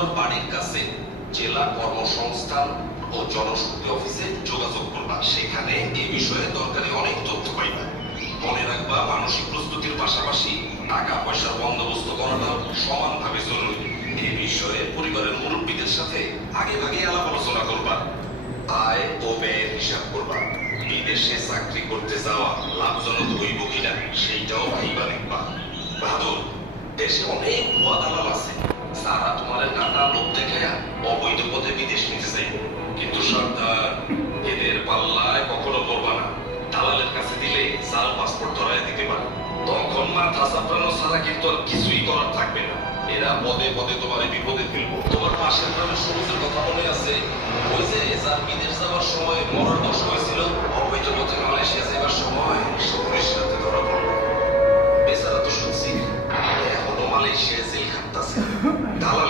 তোমার বাড়ির কাছে জেলা কর্মসংস্থান ও জনশক্তি অফিসে যোগাযোগ করবা। সেখানে এই বিষয়ে দরকারি অনেক তথ্য পাইবা। মনে রাখবা, মানসিক প্রস্তুতির পাশাপাশি টাকা পয়সার বন্দোবস্ত করাটাও সমানভাবে জরুরি। এই বিষয়ে পরিবারের মুরব্বীদের সাথে আগে আলাপ আলোচনা করবা। আয় ও ব্যয়ের হিসাব করবা। বিদেশে চাকরি করতে যাওয়া লাভজনক হইব কিনা সেইটাও ভাইবা দেখবা। বাহাদুর, দেশে অনেক ভুয়া দালাল আছে যারা তোমার টাকা লোভ দেখায়া অবৈধ পথে বিদেশ নিতে চাইবে। কিন্তু সাবধান, এদের পাল্লায় কখনো পড়বা না। দালালের কাছে দিলে জাল পাসপোর্ট ধরায় দিতে পারে। তখন মাথা চাপড়ানো ছাড়া কিন্তু আর কিছুই করার থাকবে না। এরা পদে পদে তোমার বিপদে ফেলবো। তোমার পাশের গ্রামের সবুজের কথা মনে আছে? ওই যে যার বিদেশ যাওয়ার সময় মরার দশা হয়েছিল, অবৈধ পথে মালয়েশিয়া যাবার সময় সে পুলিশের হাতে ধরা পড়লো। বেচারা তো শুনছি এখনো মালয়েশিয়া জেল খাটতাছে। দালাল